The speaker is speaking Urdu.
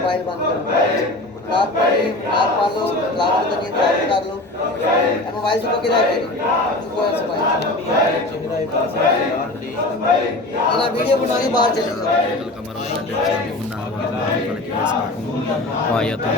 موبائل بند کرو، رات پال لو، لاگت کرنی ہے کر لو، موبائل سے پکے جائے ویڈیو بنانی باہر چلے گا.